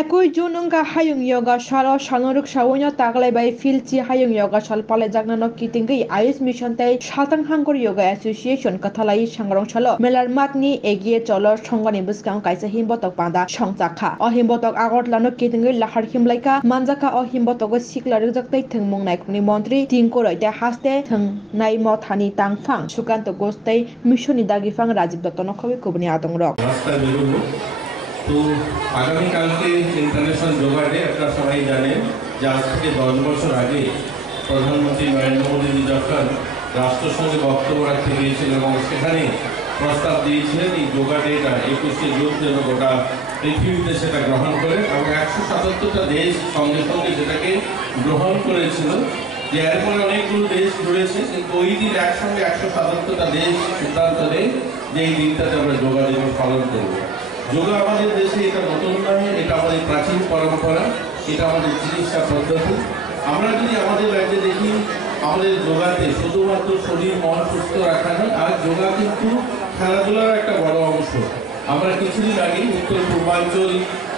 একই June hayung yoga salo sanuruk sawonyo taglaibai filchi hayung yoga sal palajaknano kitinggi ayush mission tai saltang hangkor yoga association kathalai sangrong salo melar matni egiye cholo songani buskang kaisa himbotok panda songchakha o himbotok agortlano kitinggi lahar himlaika manjaka o himbotok siklaruk jaktai thingmung naikni mantri tingkoroi te haste thngnai mothani tangphang sukanto gostai missioni dagifang Rajiv Dotto nokhobi kubni atongrok তো আগামীকালকে international yoga day আপনারা সবাই জানেন যে আজ থেকে 10 বছর আগে প্রধানমন্ত্রী নরেন্দ্র মোদী যখন রাষ্ট্রসংঘে বক্তব্য রাখতে গিয়েছিলেন এবং সেখানে প্রস্তাব দিয়েছিলেন এই যোগা ডেটা 21শে জুন যেন গোটা পৃথিবীতে সেটা গ্রহণ করে এবং 177টা দেশ সঙ্গে সঙ্গে সেটাকে গ্রহণ করেছিল। যে এরপরে অনেকগুলো দেশ জুড়েছে কিন্তু ওই দিন একসঙ্গে 177টা দেশ সিদ্ধান্ত নেয় যে এই দিনটাতে আমরা যোগা দিবস পালন করব। যোগা আমাদের দেশে এটা নতুন নয়, এটা আমাদের প্রাচীন পরম্পরা, এটা আমাদের চিকিৎসা পদ্ধতি। আমরা যদি আমাদের রাজ্যে দেখি আমাদের যোগাতে শুধুমাত্র শরীর মন সুস্থ রাখা নয়, আর যোগা কিন্তু খেলাধুলার একটা বড় অংশ। আমরা কিছুদিন আগে উত্তর পূর্বাঞ্চল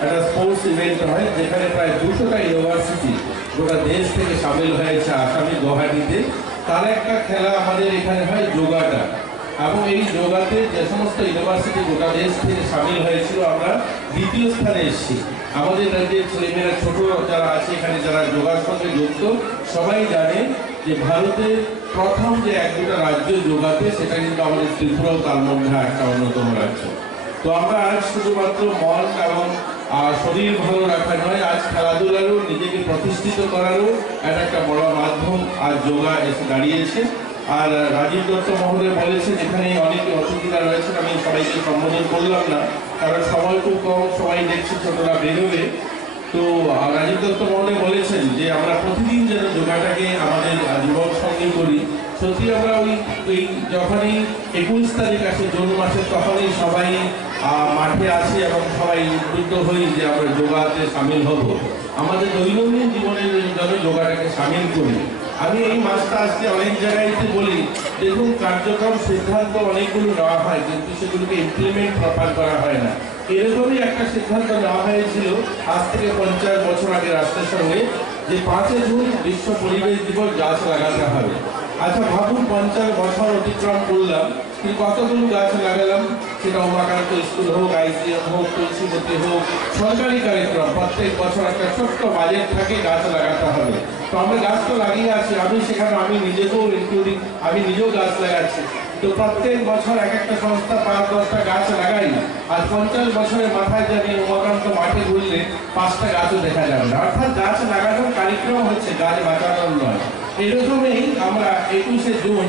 একটা স্পোর্টস ইভেন্ট হয় যেখানে প্রায় 200টা ইউনিভার্সিটি গোটা দেশ থেকে সামিল হয়েছে আসামি গুয়াহাটিতে। তার একটা খেলা আমাদের এখানে হয় যোগাটা, এবং এই যোগাতে যে সমস্ত ইউনিভার্সিটি গোটা দেশ থেকে সামিল হয়েছিল আমরা দ্বিতীয় স্থানে এসেছি। আমাদের রাজ্যের ছেলেমেয়েরা ছোট যারা আছে এখানে যারা যোগার সঙ্গে যুক্ত সবাই জানে যে ভারতের প্রথম যে 1-2টা রাজ্য যোগাতে সেটা কিন্তু আমাদের ত্রিপুরাও তার মধ্যে একটা অন্যতম রাজ্য। তো আমরা আজ শুধুমাত্র মন এবং শরীর ভালো রাখা নয়, আজ খেলাধুলারও নিজেকে প্রতিষ্ঠিত করারও একটা বড় মাধ্যম আজ যোগা এসে দাঁড়িয়েছে। আর রাজীব দত্ত মহোদয় বলেছেন এখানে অনেকে অতিথিরা রয়েছেন, আমি সবাইকে সম্বোধন করলাম না কারণ সময় খুব কম, সবাই দেখছি ছোটরা বেরোবে। তো রাজীব দত্ত মহোদয় বলেছেন যে আমরা প্রতিদিন যেন যোগাটাকে আমাদের জীবন সঙ্গী করি। সত্যি আমরা ওই যখনই 21 তারিখ আসে জুন মাসে তখনই সবাই মাঠে আসি এবং সবাই উদ্বুদ্ধ হই যে আমরা যোগাতে সামিল হব, আমাদের দৈনন্দিন জীবনের জন্য যোগাটাকে সামিল করি। আমি এই মাসটা আজকে অনেক জায়গায়তে বলি দেখুন কার্যক্রম সিদ্ধান্ত অনেকগুলো নেওয়া হয় কিন্তু সেগুলোকে ইমপ্লিমেন্ট প্রপার করা হয় না। এরকমই একটা সিদ্ধান্ত নেওয়া হয়েছিল আজ থেকে 50 বছর আগে রাষ্ট্রের সঙ্গে যে 5 জুন বিশ্ব পরিবেশ দিবস গাছ লাগাতে হবে। আচ্ছা ভাবুন 50 বছর অতিক্রম করলাম কিন্তু কতগুলো গাছ লাগালাম, সেটা উমাকান্ত স্কুল হোক, আইসিএম হোক, তুলসীবতী হোক, সরকারি কার্যক্রম প্রত্যেক বছর একটা ছোট্ট বাজেট থাকে গাছ লাগাতে হবে। তো আমরা গাছ তো লাগিয়ে আছি, আমি সেখানে আমি নিজেকেও ইনক্লুডিং আমি নিজেও গাছ লাগাচ্ছি। তো প্রত্যেক বছর একটা সংস্থা 5-10টা গাছ লাগাই, আর 50 বছরের মাথায় জানি উমাকান্ত মাঠে ঘুরলে 5টা গাছও দেখা যাবে না। অর্থাৎ গাছ লাগানোর কার্যক্রম হচ্ছে, গাছ বাঁচানোর নয়। এরকমই আমরা 21শে জুন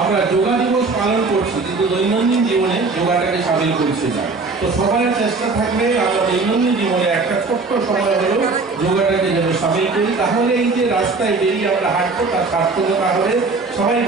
আমরা যোগা দিবস পালন করছি কিন্তু দৈনন্দিন জীবনে যোগাটাকে সামিল করছি না। তো সবার চেষ্টা থাকবে আমরা দৈনন্দিন জীবনে একটা ছোট্ট সময় হলেও যোগাটাকে যেন সামিল করি, তাহলে এই যে রাস্তায় বেরিয়ে আমরা হাঁটবো তার সার্থকতা হবে। সবাই